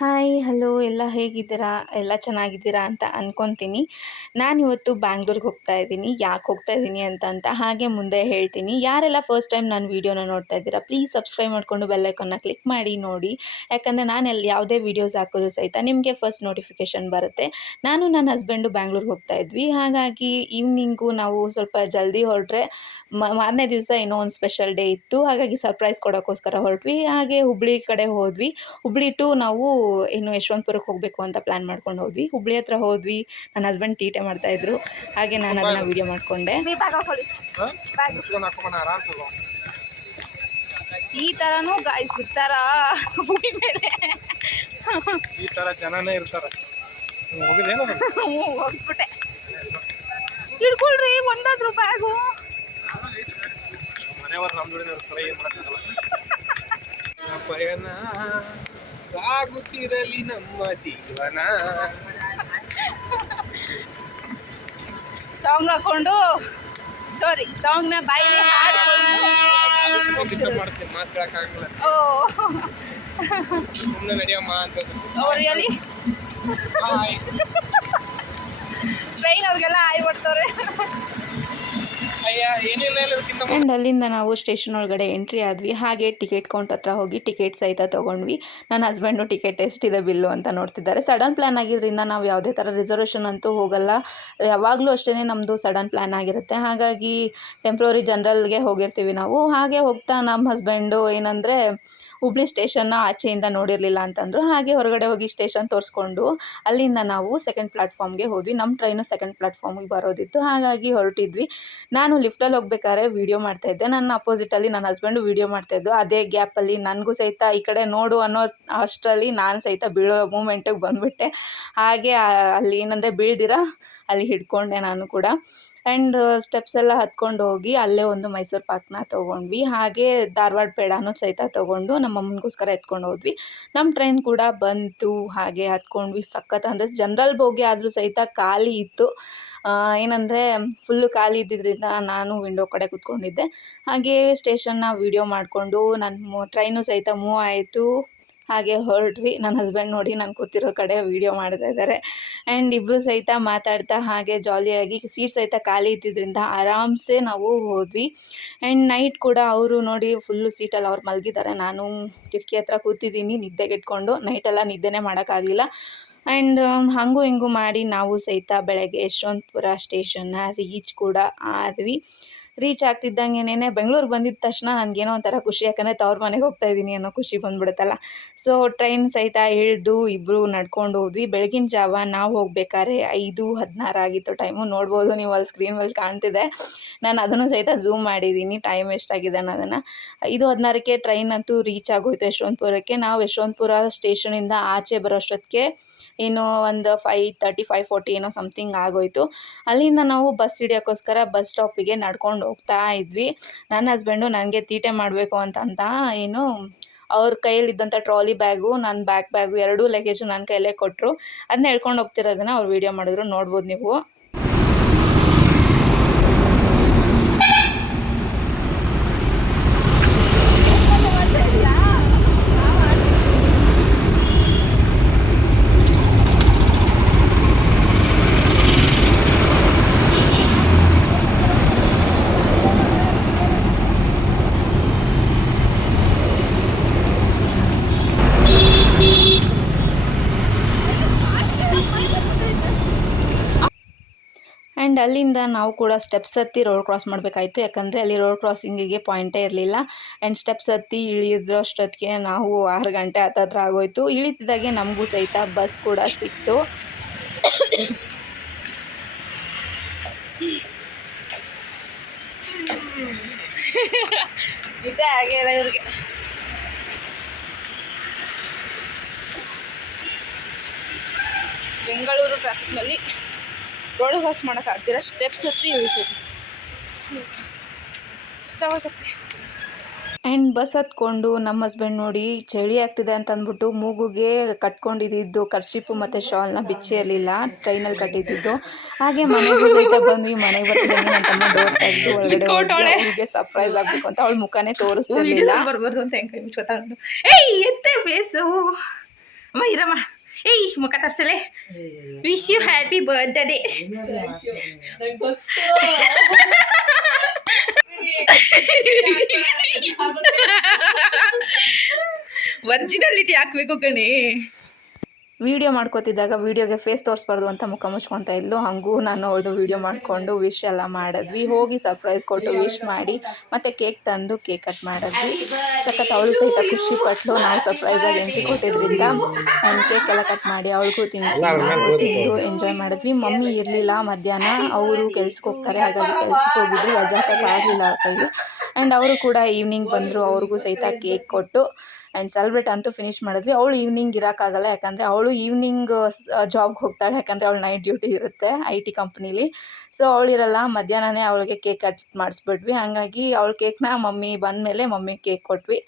Hi hello ಎಲ್ಲ ಹೇಗಿದ್ದೀರಾ ಎಲ್ಲ ಚೆನ್ನಾಗಿದ್ದೀರಾ ಅಂತ ಅಂದ್ಕೊತೀನಿ. ನಾನಿವತ್ತು ಬ್ಯಾಂಗ್ಳೂರಿಗೆ ಹೋಗ್ತಾ ಇದ್ದೀನಿ. ಯಾಕೆ ಹೋಗ್ತಾ ಇದ್ದೀನಿ ಅಂತ ಹಾಗೆ ಮುಂದೆ ಹೇಳ್ತೀನಿ. ಯಾರೆಲ್ಲ ಫಸ್ಟ್ ಟೈಮ್ ನನ್ನ ವೀಡಿಯೋನ ನೋಡ್ತಾ ಇದ್ದೀರಾ ಪ್ಲೀಸ್ ಸಬ್ಸ್ಕ್ರೈಬ್ ಮಾಡಿಕೊಂಡು ಬೆಲ್ಲೈಕನ್ನ ಕ್ಲಿಕ್ ಮಾಡಿ ನೋಡಿ. ಯಾಕಂದರೆ ನಾನು ಯಾವುದೇ ವೀಡಿಯೋಸ್ ಹಾಕಿದ್ರು ಸಹಿತ ನಿಮಗೆ ಫಸ್ಟ್ ನೋಟಿಫಿಕೇಷನ್ ಬರುತ್ತೆ. ನಾನು ನನ್ನ ಹಸ್ಬೆಂಡು ಬ್ಯಾಂಗ್ಳೂರಿಗೆ ಹೋಗ್ತಾ ಇದ್ವಿ. ಹಾಗಾಗಿ ಈವ್ನಿಂಗು ನಾವು ಸ್ವಲ್ಪ ಜಲ್ದಿ ಹೊರಟ್ರೆ ಮಾರನೇ ದಿವಸ ಏನೋ ಒಂದು ಸ್ಪೆಷಲ್ ಡೇ ಇತ್ತು. ಹಾಗಾಗಿ ಸರ್ಪ್ರೈಸ್ ಕೊಡೋಕ್ಕೋಸ್ಕರ ಹೊರಟ್ವಿ. ಹಾಗೆ ಹುಬ್ಳಿ ಕಡೆ ಹೋದ್ವಿ. ಹುಬ್ಳಿ ಟು ನಾವು ಇನ್ನು ಯಶವಂತಪುರಕ್ಕೆ ಹೋಗಬೇಕು ಅಂತ ಪ್ಲ್ಯಾನ್ ಮಾಡ್ಕೊಂಡು ಹೋದ್ವಿ. ಹುಬ್ಳಿ ಹತ್ರ ಹೋದ್ವಿ. ನನ್ನ ಹಸ್ಬೆಂಡ್ ತೀಟೆ ಮಾಡ್ತಾಯಿದ್ರು. ಹಾಗೆ ನಾನು ಅದನ್ನು ವೀಡಿಯೋ ಮಾಡಿಕೊಂಡೆ. ಈ ಥರನೂ ಗಾಯ್ಸ್ ಇರ್ತಾರ ಭೂಮಿ ಮೇಲೆ. ಈ ಥರ ಜನನೇ ಇರ್ತಾರೆ. ಹೋಗ್ಬಿಟ್ಟೆ ಹಿಡ್ಕೊಳ್ರಿ ಒಂದಾದ್ರು ಬ್ಯಾಗು. ಮನೆಯವ್ರು ನಮ್ಮ ಜೋಡಿನೇ ಇರ್ತಾರೆ, ಏನು ಮಾಡೋಕ್ಕಾಗಲ್ಲ. ಪಯಣ ಸಾಗುತ್ತಿರಲಿ ನಮ್ಮ ಜೀವನ. ಸಾಂಗ್ ಹಾಕೊಂಡು ಸಾಂಗ್ನ ಬಾಯಲ್ಲಿ ಹಾಡ್ಕೊಂಡು ಮಾಡ್ತೀನಿ, ಮಾತಾಡಕ್ಕಾಗಲ್ಲ. ಓ ಸುಮ್ಮನೆ ನಡೆಯಮ್ಮ ಅಂತ ರಿಯಲಿ ಟ್ರೈನ್ ಅವ್ರಿಗೆಲ್ಲ ಆಯ್ ಮಾಡ್ತಾರೆ. ಆ್ಯಂಡ್ ಅಲ್ಲಿಂದ ನಾವು ಸ್ಟೇಷನ್ ಒಳಗಡೆ ಎಂಟ್ರಿ ಆದ್ವಿ. ಹಾಗೆ ಟಿಕೆಟ್ ಕೌಂಟ್ ಹತ್ರ ಹೋಗಿ ಟಿಕೆಟ್ ಸಹಿತ ತೊಗೊಂಡ್ವಿ. ನನ್ನ ಹಸ್ಬೆಂಡು ಟಿಕೆಟ್ ಎಷ್ಟಿದೆ ಬಿಲ್ಲು ಅಂತ ನೋಡ್ತಿದ್ದಾರೆ. ಸಡನ್ ಪ್ಲ್ಯಾನ್ ಆಗಿದ್ದರಿಂದ ನಾವು ಯಾವುದೇ ಥರ ರಿಸರ್ವೇಷನ್ ಅಂತೂ ಹೋಗಲ್ಲ. ಯಾವಾಗಲೂ ಅಷ್ಟೇ ನಮ್ಮದು ಸಡನ್ ಪ್ಲ್ಯಾನ್ ಆಗಿರುತ್ತೆ. ಹಾಗಾಗಿ ಟೆಂಪ್ರವರಿ ಜನರಲ್ಗೆ ಹೋಗಿರ್ತೀವಿ ನಾವು. ಹಾಗೆ ಹೋಗ್ತಾ ನಮ್ಮ ಹಸ್ಬೆಂಡು ಏನಂದರೆ ಹುಬ್ಳಿ ಸ್ಟೇಷನ್ನ ಆಚೆಯಿಂದ ನೋಡಿರಲಿಲ್ಲ ಅಂತಂದರು. ಹಾಗೆ ಹೊರಗಡೆ ಹೋಗಿ ಸ್ಟೇಷನ್ ತೋರಿಸ್ಕೊಂಡು ಅಲ್ಲಿಂದ ನಾವು ಸೆಕೆಂಡ್ ಪ್ಲ್ಯಾಟ್ಫಾರ್ಮ್ಗೆ ಹೋದ್ವಿ. ನಮ್ಮ ಟ್ರೈನು ಸೆಕೆಂಡ್ ಪ್ಲ್ಯಾಟ್ಫಾರ್ಮಿಗೆ ಬರೋದಿತ್ತು. ಹಾಗಾಗಿ ಹೊರಟಿದ್ವಿ. ನಾನು ಲಿಫ್ಟಲ್ಲಿ ಹೋಗ್ಬೇಕಾದ್ರೆ ವೀಡಿಯೋ ಮಾಡ್ತಾಯಿದ್ದೆ. ನನ್ನ ಅಪೋಸಿಟಲ್ಲಿ ನನ್ನ ಹಸ್ಬೆಂಡು ವೀಡಿಯೋ ಮಾಡ್ತಾಯಿದ್ದು. ಅದೇ ಗ್ಯಾಪಲ್ಲಿ ನನಗೂ ಸಹಿತ ಈ ಕಡೆ ನೋಡು ಅನ್ನೋ ಅಷ್ಟರಲ್ಲಿ ನಾನು ಸಹಿತ ಬೀಳೋ ಮೂಮೆಂಟಿಗೆ ಬಂದುಬಿಟ್ಟೆ. ಹಾಗೆ ಅಲ್ಲಿ ಏನಂದರೆ ಬೀಳ್ದಿರ ಅಲ್ಲಿ ಹಿಡ್ಕೊಂಡೆ ನಾನು ಕೂಡ. ಆ್ಯಂಡ್ ಸ್ಟೆಪ್ಸ್ ಎಲ್ಲ ಹತ್ಕೊಂಡು ಹೋಗಿ ಅಲ್ಲೇ ಒಂದು ಮೈಸೂರು ಪಾಕ್ನ ತೊಗೊಂಡ್ವಿ. ಹಾಗೆ ಧಾರವಾಡ ಪೇಡಾನು ಸಹಿತ ತೊಗೊಂಡು ನಮ್ಮ ಅಮ್ಮನಿಗೋಸ್ಕರ ಎತ್ಕೊಂಡು ಹೋದ್ವಿ. ನಮ್ಮ ಟ್ರೈನ್ ಕೂಡ ಬಂತು. ಹಾಗೆ ಹತ್ಕೊಂಡ್ವಿ. ಸಖತ್ ಅಂದರೆ ಜನರಲ್ ಬೋಗಿ ಆದರೂ ಸಹಿತ ಖಾಲಿ ಇತ್ತು. ಏನಂದರೆ ಫುಲ್ಲು ಖಾಲಿ ಇದ್ದಿದ್ದರಿಂದ ನಾನು ವಿಂಡೋ ಕಡೆ ಕೂತ್ಕೊಂಡಿದ್ದೆ. ಹಾಗೆ ಸ್ಟೇಷನ್ನ ವೀಡಿಯೋ ಮಾಡಿಕೊಂಡು ನನ್ನ ಟ್ರೈನು ಸಹಿತ ಮೂವ್ ಆಯಿತು. ಹಾಗೆ ಹೊರಟ್ವಿ. ನನ್ನ ಹಸ್ಬೆಂಡ್ ನೋಡಿ ನಾನು ಕೂತಿರೋ ಕಡೆ ವೀಡಿಯೋ ಮಾಡ್ತಾ ಇದ್ದಾರೆ. ಆ್ಯಂಡ್ ಇಬ್ಬರು ಸಹಿತ ಮಾತಾಡ್ತಾ ಹಾಗೆ ಜಾಲಿಯಾಗಿ ಸೀಟ್ ಸಹಿತ ಖಾಲಿ ಇದ್ದಿದ್ದರಿಂದ ಆರಾಮ್ಸೆ ನಾವು ಹೋದ್ವಿ. ಆ್ಯಂಡ್ ನೈಟ್ ಕೂಡ ಅವರು ನೋಡಿ ಫುಲ್ಲು ಸೀಟಲ್ಲಿ ಅವ್ರು ಮಲಗಿದ್ದಾರೆ. ನಾನು ಕಿಟಕಿ ಹತ್ರ ಕೂತಿದ್ದೀನಿ ನಿದ್ದೆಗೆಟ್ಕೊಂಡು. ನೈಟೆಲ್ಲ ನಿದ್ದೆನೇ ಮಾಡೋಕ್ಕಾಗಲಿಲ್ಲ. ಆ್ಯಂಡ್ ಹಾಗೂ ಹಿಂಗೂ ಮಾಡಿ ನಾವು ಸಹಿತ ಬೆಳಗ್ಗೆ ಯಶವಂತಪುರ ಸ್ಟೇಷನ್ನ ರೀಚ್ ಕೂಡ ಆದ್ವಿ. ರೀಚ್ ಆಗ್ತಿದ್ದಂಗೆನೇ ಬೆಂಗಳೂರು ಬಂದಿದ್ದ ತಕ್ಷಣ ನನಗೇನೋ ಒಂಥರ ಖುಷಿ. ಯಾಕಂದರೆ ತವ್ರ ಮನೆಗೆ ಹೋಗ್ತಾ ಇದ್ದೀನಿ ಅನ್ನೋ ಖುಷಿ ಬಂದುಬಿಡುತ್ತಲ್ಲ. ಸೊ ಟ್ರೈನ್ ಸಹಿತ ಇಳಿದು ಇಬ್ಬರು ನಡ್ಕೊಂಡು ಹೋದ್ವಿ. ಬೆಳಗಿನ ಜಾವ ನಾವು ಹೋಗ್ಬೇಕಾದ್ರೆ 5:16 ಆಗಿತ್ತು ಟೈಮು. ನೋಡ್ಬೋದು ನೀವು ಅಲ್ಲಿ ಸ್ಕ್ರೀನ್ ಮೇಲೆ ಕಾಣ್ತಿದೆ. ನಾನು ಅದನ್ನು ಸಹಿತ ಝೂಮ್ ಮಾಡಿದ್ದೀನಿ ಟೈಮ್ ಎಷ್ಟಾಗಿದೆ ಅನ್ನೋದನ್ನು. 5:16ಕ್ಕೆ ಟ್ರೈನ್ ಅಂತೂ ರೀಚ್ ಆಗೋಯ್ತು ಯಶವಂತಪುರಕ್ಕೆ. ನಾವು ಯಶವಂತಪುರ ಸ್ಟೇಷನಿಂದ ಆಚೆ ಬರೋಷ್ಟೊತ್ತಿಗೆ ಇನ್ನು ಒಂದು 5:30 5:40 ಏನೋ ಸಮಥಿಂಗ್ ಆಗೋಯಿತು. ಅಲ್ಲಿಂದ ನಾವು ಬಸ್ ಹಿಡಿಯೋಕ್ಕೋಸ್ಕರ ಬಸ್ ಸ್ಟಾಪಿಗೆ ನಡ್ಕೊಂಡು ಹೋಗ್ತಾ ಇದ್ವಿ. ನನ್ನ ಹಸ್ಬೆಂಡು ನನಗೆ ತೀಟೆ ಮಾಡಬೇಕು ಅಂತ ಏನು ಅವ್ರ ಕೈಯಲ್ಲಿದ್ದಂಥ ಟ್ರಾಲಿ ಬ್ಯಾಗು ನನ್ನ ಬ್ಯಾಗು ಎರಡೂ ಲಗೇಜು ನನ್ನ ಕೈಯಲ್ಲೇ ಕೊಟ್ಟರು. ಅದನ್ನ ಹೇಳ್ಕೊಂಡು ಹೋಗ್ತಿರೋದನ್ನು ಅವ್ರು ವೀಡಿಯೋ ಮಾಡಿದ್ರು, ನೋಡ್ಬೋದು ನೀವು. ಆ್ಯಂಡ್ ಅಲ್ಲಿಂದ ನಾವು ಕೂಡ ಸ್ಟೆಪ್ಸ್ ಹತ್ತಿ ರೋಡ್ ಕ್ರಾಸ್ ಮಾಡಬೇಕಾಯ್ತು. ಯಾಕಂದರೆ ಅಲ್ಲಿ ರೋಡ್ ಕ್ರಾಸಿಂಗಿಗೆ ಪಾಯಿಂಟೇ ಇರಲಿಲ್ಲ. ಆ್ಯಂಡ್ ಸ್ಟೆಪ್ಸ್ ಹತ್ತಿ ಇಳಿದ್ರಷ್ಟೊತ್ತಿಗೆ ನಾವು 6 ಗಂಟೆ ಹತ್ತತ್ರ ಆಗೋಯ್ತು. ಇಳಿತಿದ್ದಾಗೆ ನಮಗೂ ಸಹಿತ ಬಸ್ ಕೂಡ ಸಿಕ್ತು. ಇದೆ ಹಾಗೆ ಇವ್ರಿಗೆ ಬೆಂಗಳೂರು ಟ್ರಾಫಿಕ್ನಲ್ಲಿ ರೋಡ್ ಕ್ರಾಸ್ ಮಾಡೋಕ್ಕಾಗ್ತಿಲ್ಲ. ಸ್ಟೆಪ್ಸ್ ಹತ್ತಿ ಇಳಿತೀವಿ. ಆ್ಯಂಡ್ ಬಸ್ ಹತ್ಕೊಂಡು ನಮ್ಮ ಹಸ್ಬೆಂಡ್ ನೋಡಿ ಚಳಿ ಆಗ್ತಿದೆ ಅಂತ ಅಂದ್ಬಿಟ್ಟು ಮೂಗುಗೆ ಕಟ್ಕೊಂಡಿದ್ದು ಕರ್ಚಿಪ್ಪು ಮತ್ತು ಶಾಲ್ನ ಬಿಚ್ಚಿ ಇರಲಿಲ್ಲ, ಟ್ರೈನಲ್ಲಿ ಕಟ್ಟಿದ್ದು. ಹಾಗೆ ಮನೆಗೂ ಸಹಿತ ಬಂದ್ವಿ. ಮನೆಗೆ ಬರ್ತಿದ್ದಂಗೆ ನನ್ನ ತಮ್ಮ ಡೋರ್ ತೆಗೆದು ಒಳಗಡೆ ಅವ್ರಿಗೆ ಸರ್ಪ್ರೈಸ್ ಆಗಬೇಕು ಅಂತ ಅವಳ ಮುಖನೇ ತೋರಿಸ್ತಿರ್ಲಿಲ್ಲ. ಬರ್ಬಾರ್ದು ಅಂತ ಹೆಂಗೆ ಕೈ ಮುಚ್ಕೊತಾಳು. ಏಯ್ ಎತ್ತೆ ಫೇಸು ಅಮ್ಮ ಇರಮ್ಮ ಏಯ್ ಮುಖ ತರ್ಸಲೆ wish you happy birthday originality ಹಾಕ್ಬೇಕು ಕಣೆ ವೀಡಿಯೋ ಮಾಡ್ಕೋತಿದ್ದಾಗ ವೀಡಿಯೋಗೆ ಫೇಸ್ ತೋರಿಸ್ಬಾರ್ದು ಅಂತ ಮುಖ ಮುಚ್ಕೊತಾ ಇದ್ಲು ಹಾಗೂ ನಾನು ಅವಳದು ವೀಡಿಯೋ ಮಾಡಿಕೊಂಡು ವಿಶ್ ಎಲ್ಲ ಮಾಡಿದ್ವಿ ಹೋಗಿ ಸರ್ಪ್ರೈಸ್ ಕೊಟ್ಟು ವಿಶ್ ಮಾಡಿ ಮತ್ತು ಕೇಕ್ ತಂದು ಕೇಕ್ ಕಟ್ ಮಾಡಿದ್ವಿ ಸಖತ್ ಅವಳು ಸಹಿತ ಖುಷಿ ಪಟ್ಲು ನಾವು ಸರ್ಪ್ರೈಸಾಗಿ ಎಂಟ್ರಿ ಕೊಟ್ಟಿದ್ರಿಂದ ಕೇಕ್ ಎಲ್ಲ ಕಟ್ ಮಾಡಿ ಅವಳಿಗೂ ತಿನ್ನಿಸಿ ನಾವು ತಿಂದು ಎಂಜಾಯ್ ಮಾಡಿದ್ವಿ ಮಮ್ಮಿ ಇರಲಿಲ್ಲ ಮಧ್ಯಾಹ್ನ ಅವರು ಕೆಲ್ಸಕ್ಕೆ ಹೋಗ್ತಾರೆ ಹಾಗಾಗಿ ಕೆಲ್ಸಕ್ಕೆ ಹೋಗಿದ್ರು ರಜಾ ಹಾಕೋಕ್ಕಾಗಲಿಲ್ಲ ಅವ್ರ ಕೈಲಿ ಆ್ಯಂಡ್ ಅವರು ಕೂಡ ಈವ್ನಿಂಗ್ ಬಂದರು ಅವ್ರಿಗೂ ಸಹಿತ ಕೇಕ್ ಕೊಟ್ಟು ಆ್ಯಂಡ್ ಸೆಲೆಬ್ರೇಟ್ ಅಂತೂ ಫಿನಿಶ್ ಮಾಡಿದ್ವಿ ಅವಳು ಈವ್ನಿಂಗ್ ಇರೋಕ್ಕಾಗಲ್ಲ ಯಾಕಂದರೆ ಅವಳು ಈವ್ನಿಂಗ್ ಜಾಬ್ಗೆ ಹೋಗ್ತಾಳೆ ಯಾಕಂದರೆ ಅವಳು ನೈಟ್ ಡ್ಯೂಟಿ ಇರುತ್ತೆ IT ಕಂಪ್ನೀಲಿ ಸೊ ಅವಳಿರಲ್ಲ ಮಧ್ಯಾಹ್ನನೇ ಅವಳಿಗೆ ಕೇಕ್ ಕಟ್ ಮಾಡಿಸ್ಬಿಟ್ವಿ ಹಾಗಾಗಿ ಅವಳ ಕೇಕ್ನ ಮಮ್ಮಿ ಬಂದಮೇಲೆ ಮಮ್ಮಿ ಕೇಕ್ ಕೊಟ್ವಿ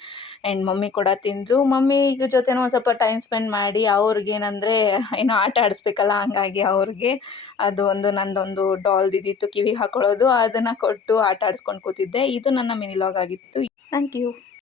ಆ್ಯಂಡ್ ಮಮ್ಮಿ ಕೂಡ ತಿಂದರು ಮಮ್ಮಿ ಜೊತೆನೂ ಒಂದು ಸ್ವಲ್ಪ ಟೈಮ್ ಸ್ಪೆಂಡ್ ಮಾಡಿ ಅವ್ರಿಗೇನಂದರೆ ಏನೋ ಆಟ ಆಡಿಸ್ಬೇಕಲ್ಲ ಹಂಗಾಗಿ ಅವ್ರಿಗೆ ಅದು ನಂದೊಂದು ಡಾಲ್ದಿದ್ದಿತ್ತು ಕಿವಿಗೆ ಹಾಕೊಳ್ಳೋದು ಅದನ್ನು ಕೊಟ್ಟು ಆಟ ಆಡಿಸ್ಕೊಂಡು ಕೂತಿದ್ದೆ ಇದು ನನ್ನ ಮಿನಿ ಲಾಗ್ ಆಗಿತ್ತು ಥ್ಯಾಂಕ್ ಯು